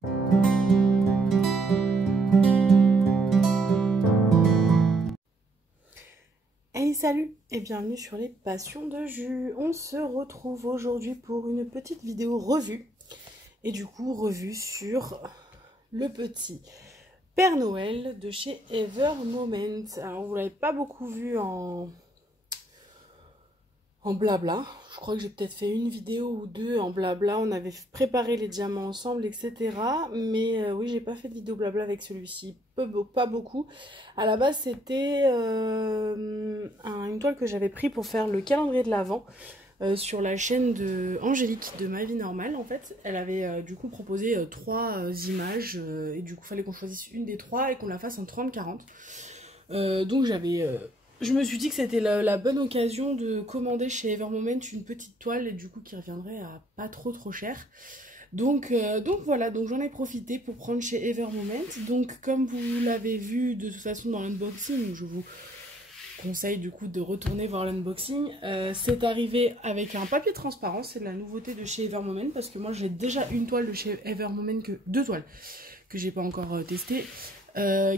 Hey salut et bienvenue sur les passions de jus. On se retrouve aujourd'hui pour une petite vidéo revue. Et du coup revue sur le petit Père Noël de chez Ever Moment. Alors vous l'avez pas beaucoup vu en blabla. Je crois que j'ai peut-être fait une vidéo ou deux en blabla. On avait préparé les diamants ensemble, etc. Mais oui, j'ai pas fait de vidéo blabla avec celui-ci. Pas beaucoup. À la base, c'était une toile que j'avais pris pour faire le calendrier de l'Avent sur la chaîne de Angélique de Ma Vie Normale. En fait, elle avait du coup proposé trois images et du coup, il fallait qu'on choisisse une des trois et qu'on la fasse en 30-40. Donc je me suis dit que c'était la bonne occasion de commander chez Ever Moment une petite toile et du coup qui reviendrait à pas trop cher. Donc voilà, donc j'en ai profité pour prendre chez Ever Moment. Donc comme vous l'avez vu de toute façon dans l'unboxing, je vous conseille du coup de retourner voir l'unboxing. C'est arrivé avec un papier transparent, c'est de la nouveauté de chez Ever Moment parce que moi j'ai déjà une toile de chez Ever Moment, deux toiles que j'ai pas encore testées.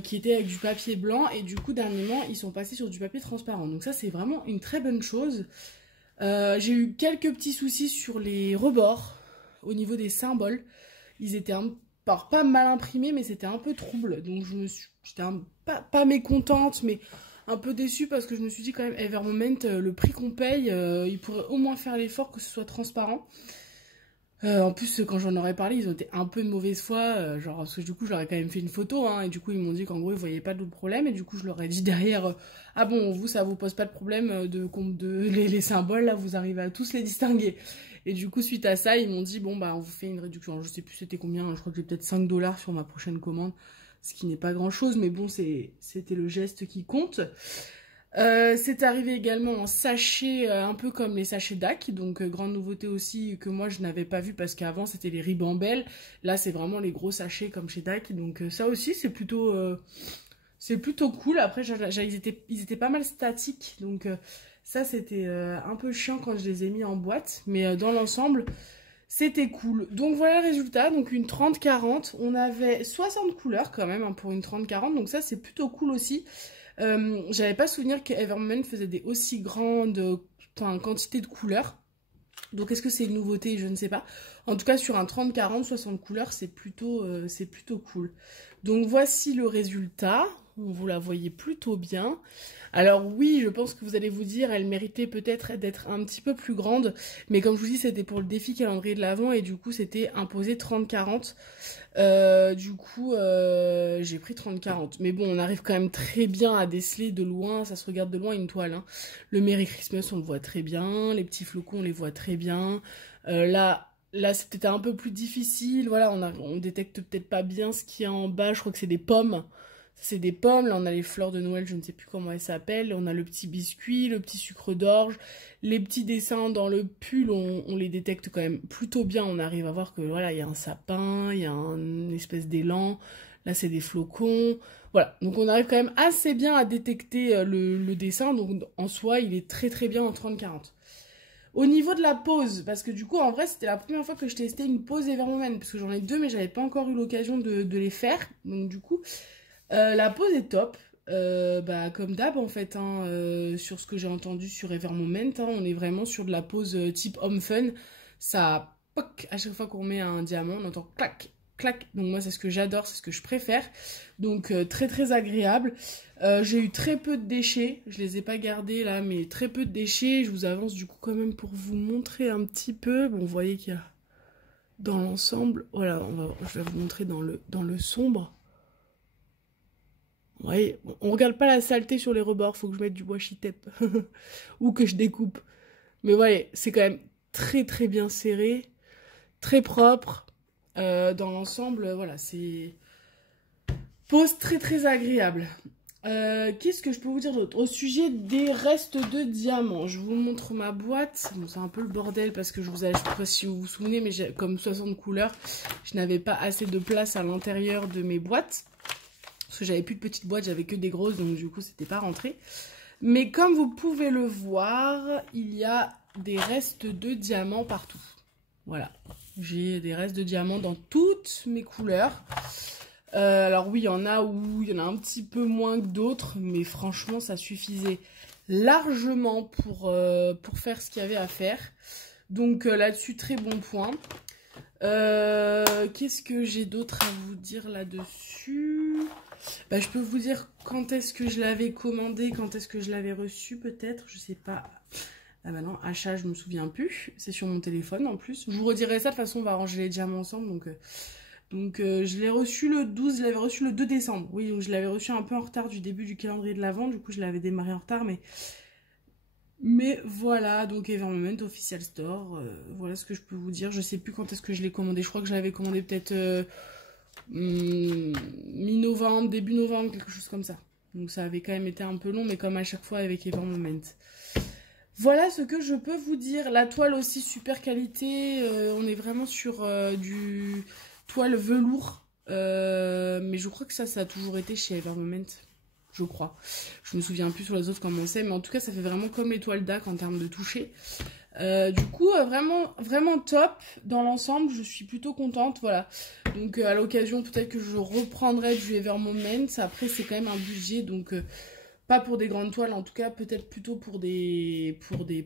Qui était avec du papier blanc et du coup dernièrement ils sont passés sur du papier transparent, donc ça c'est vraiment une très bonne chose. J'ai eu quelques petits soucis sur les rebords au niveau des symboles, ils étaient pas mal imprimés mais c'était un peu trouble, donc j'étais pas mécontente mais un peu déçue parce que je me suis dit quand même Ever Moment, le prix qu'on paye, ils pourraient au moins faire l'effort que ce soit transparent. En plus, quand j'en aurais parlé, ils ont été un peu de mauvaise foi, genre, parce que du coup, j'aurais quand même fait une photo, hein, et du coup, ils m'ont dit qu'en gros, ils voyaient pas d'autres problèmes, et du coup, je leur ai dit derrière, ah bon, vous, ça vous pose pas de problème les symboles, là, vous arrivez à tous les distinguer. Et du coup, suite à ça, ils m'ont dit, bon, bah, on vous fait une réduction. Alors, je sais plus c'était combien, je crois que j'ai peut-être 5 $ sur ma prochaine commande, ce qui n'est pas grand chose, mais bon, c'était le geste qui compte. C'est arrivé également en sachet, un peu comme les sachets DAC, donc grande nouveauté aussi que moi je n'avais pas vu parce qu'avant c'était les ribambelles, là c'est vraiment les gros sachets comme chez DAC, donc ça aussi c'est plutôt cool. Après ils étaient pas mal statiques, donc ça c'était un peu chiant quand je les ai mis en boîte, mais dans l'ensemble c'était cool. Donc voilà le résultat, donc une 30-40, on avait 60 couleurs quand même hein, pour une 30-40, donc ça c'est plutôt cool aussi. J'avais pas souvenir que Ever Moment faisait des aussi grandes quantités de couleurs. Donc est-ce que c'est une nouveauté? Je ne sais pas. En tout cas sur un 30-40, 60 couleurs, c'est plutôt cool. Donc voici le résultat. Vous la voyez plutôt bien. Alors oui, je pense que vous allez vous dire, elle méritait peut-être d'être un petit peu plus grande. Mais comme je vous dis, c'était pour le défi calendrier de l'Avent et du coup c'était imposé 30-40. Du coup, j'ai pris 30-40. Mais bon, on arrive quand même très bien à déceler de loin. Ça se regarde de loin une toile. Hein. Le Merry Christmas, on le voit très bien. Les petits flocons, on les voit très bien. Là c'est peut-être un peu plus difficile. Voilà, on détecte peut-être pas bien ce qu'il y a en bas. Je crois que c'est des pommes. C'est des pommes. Là, on a les fleurs de Noël. Je ne sais plus comment elles s'appellent. On a le petit biscuit, le petit sucre d'orge. Les petits dessins dans le pull, on les détecte quand même plutôt bien. On arrive à voir que voilà, il y a un sapin, il y a une espèce d'élan. Là, c'est des flocons. Voilà, donc on arrive quand même assez bien à détecter le dessin. Donc en soi, il est très bien en 30-40. Au niveau de la pose, parce que du coup, en vrai, c'était la première fois que je testais une pose Ever Moment, parce que j'en ai deux, mais j'avais pas encore eu l'occasion de les faire. Donc du coup, la pose est top. Comme d'hab en fait, hein, sur ce que j'ai entendu sur Ever Moment, hein, on est vraiment sur de la pose type homme fun. Ça, poc, à chaque fois qu'on met un diamant, on entend clac, clac. Donc moi c'est ce que j'adore, c'est ce que je préfère. Donc très agréable. J'ai eu très peu de déchets, je les ai pas gardés là, mais très peu de déchets. Je vous avance du coup quand même pour vous montrer un petit peu. Bon, vous voyez qu'il y a dans l'ensemble, voilà, je vais vous montrer dans le sombre. Ouais, on regarde pas la saleté sur les rebords, faut que je mette du washi tape ou que je découpe. Mais ouais, c'est quand même très bien serré, très propre. Dans l'ensemble, voilà, c'est pose très agréable. Qu'est-ce que je peux vous dire d'autre? Au sujet des restes de diamants, je vous montre ma boîte. Bon, c'est un peu le bordel parce que je sais pas si vous vous souvenez, mais comme 60 couleurs, je n'avais pas assez de place à l'intérieur de mes boîtes. Parce que j'avais plus de petites boîtes, j'avais que des grosses, donc du coup c'était pas rentré. Mais comme vous pouvez le voir, il y a des restes de diamants partout. Voilà, J'ai des restes de diamants dans toutes mes couleurs. Alors oui, il y en a où il y en a un petit peu moins que d'autres, mais franchement, ça suffisait largement pour faire ce qu'il y avait à faire. Donc là-dessus, très bon point. Qu'est-ce que j'ai d'autre à vous dire là-dessus? Bah, je peux vous dire quand est-ce que je l'avais commandé, quand est-ce que je l'avais reçu peut-être, je sais pas. Ah bah non, achat, je me souviens plus. C'est sur mon téléphone en plus. Je vous redirai ça, de toute façon, on va ranger les diamants ensemble. Donc je l'ai reçu le 12, je l'avais reçu le 2 décembre. Oui, donc je l'avais reçu un peu en retard du début du calendrier de l'Avent. Du coup, je l'avais démarré en retard, mais voilà, donc Evermoment Official Store, voilà ce que je peux vous dire. Je sais plus quand est-ce que je l'ai commandé. Je crois que je l'avais commandé peut-être mi-novembre, début novembre, quelque chose comme ça. Donc ça avait quand même été un peu long, mais comme à chaque fois avec Evermoment. Voilà ce que je peux vous dire. La toile aussi, super qualité. On est vraiment sur du toile velours. Mais je crois que ça a toujours été chez Evermoment. Je crois. Je me souviens plus sur les autres comment c'est, mais en tout cas ça fait vraiment comme les toiles d'Ac en termes de toucher. Du coup vraiment vraiment top dans l'ensemble, je suis plutôt contente, voilà. Donc à l'occasion peut-être que je reprendrai du Evermoment. Après c'est quand même un budget, donc pas pour des grandes toiles, en tout cas peut-être plutôt pour des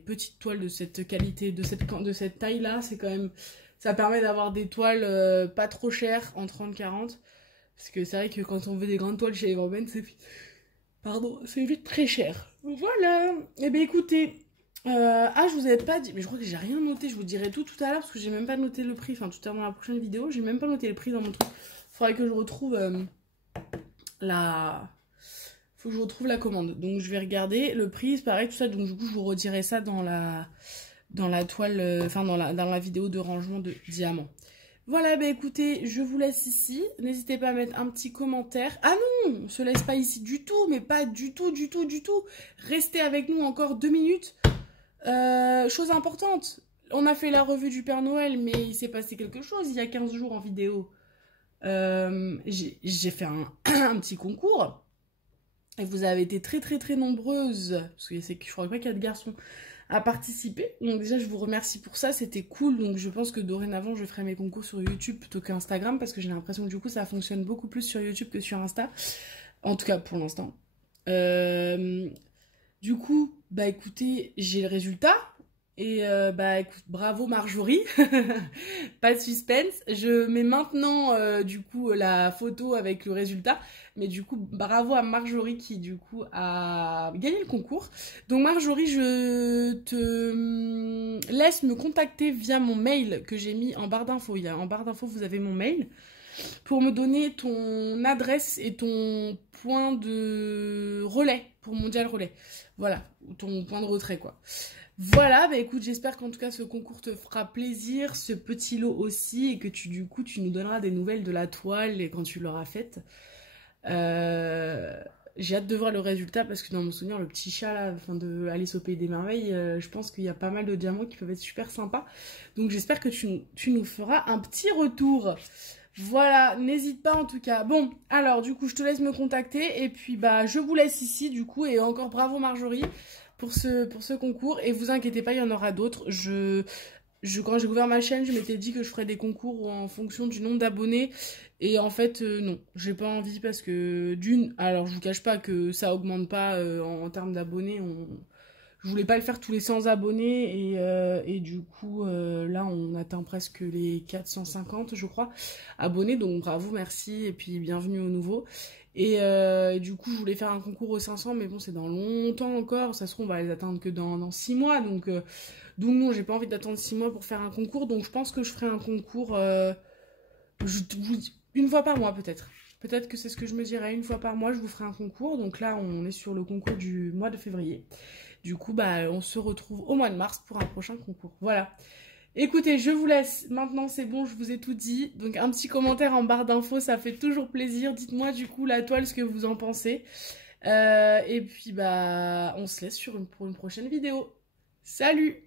petites toiles de cette qualité, de cette taille là. C'est quand même, ça permet d'avoir des toiles pas trop chères en 30-40, parce que c'est vrai que quand on veut des grandes toiles chez Evermoment c'est vite très cher. Voilà. Eh bien écoutez, je vous avais pas dit, mais je crois que j'ai rien noté, je vous dirai tout à l'heure parce que j'ai même pas noté le prix, enfin tout à l'heure dans la prochaine vidéo, j'ai même pas noté le prix dans mon truc. Faudrait que je retrouve faut que je retrouve la commande. Donc je vais regarder le prix, c'est pareil, tout ça, donc du coup je vous redirai ça dans la toile, enfin dans la vidéo de rangement de diamants. Voilà, bah écoutez, je vous laisse ici. N'hésitez pas à mettre un petit commentaire. Ah non, on se laisse pas ici du tout, mais pas du tout, du tout, du tout. Restez avec nous encore 2 minutes. Chose importante, on a fait la revue du Père Noël, mais il s'est passé quelque chose il y a 15 jours en vidéo. J'ai fait un petit concours. Et vous avez été très très très nombreuses, parce que je crois pas qu'il y a de garçons à participer. Donc déjà je vous remercie pour ça, c'était cool. Donc je pense que dorénavant je ferai mes concours sur YouTube plutôt qu'Instagram, parce que j'ai l'impression que du coup ça fonctionne beaucoup plus sur YouTube que sur Insta. En tout cas pour l'instant. Du coup, bah écoutez, j'ai le résultat. Et bah écoute, bravo Marjorie, pas de suspense. Je mets maintenant du coup la photo avec le résultat. Mais du coup, bravo à Marjorie qui du coup a gagné le concours. Donc Marjorie, je te laisse me contacter via mon mail que j'ai mis en barre d'infos. En barre d'infos, vous avez mon mail. Pour me donner ton adresse et ton point de relais pour Mondial Relais. Voilà, ton point de retrait quoi. Voilà, bah écoute, j'espère qu'en tout cas ce concours te fera plaisir, ce petit lot aussi, et que du coup tu nous donneras des nouvelles de la toile et quand tu l'auras faite. J'ai hâte de voir le résultat parce que dans mon souvenir, le petit chat là, enfin de Alice au Pays des Merveilles, je pense qu'il y a pas mal de diamants qui peuvent être super sympas. Donc j'espère que tu nous feras un petit retour. Voilà, n'hésite pas en tout cas. Bon, alors du coup, je te laisse me contacter et puis bah je vous laisse ici du coup et encore bravo Marjorie pour ce concours et vous inquiétez pas, il y en aura d'autres. Quand j'ai ouvert ma chaîne, je m'étais dit que je ferais des concours en fonction du nombre d'abonnés. Et en fait, non, j'ai pas envie parce que alors je vous cache pas que ça augmente pas en termes d'abonnés. Je voulais pas le faire tous les 100 abonnés et du coup, là, on atteint presque les 450, je crois, abonnés. Donc bravo, merci et puis bienvenue au nouveau. Et du coup, je voulais faire un concours aux 500, mais bon, c'est dans longtemps encore. Ça se trouve, on va les atteindre que dans 6 mois. Donc non, j'ai pas envie d'attendre 6 mois pour faire un concours. Donc je pense que je ferai un concours une fois par mois peut-être. Peut-être que c'est ce que je me dirais. Une fois par mois, je vous ferai un concours. Donc là, on est sur le concours du mois de février. Du coup, bah, on se retrouve au mois de mars pour un prochain concours. Voilà. Écoutez, je vous laisse. Maintenant, c'est bon, je vous ai tout dit. Donc, un petit commentaire en barre d'infos, ça fait toujours plaisir. Dites-moi, du coup, la toile, ce que vous en pensez. Et puis, bah, on se laisse pour une prochaine vidéo. Salut!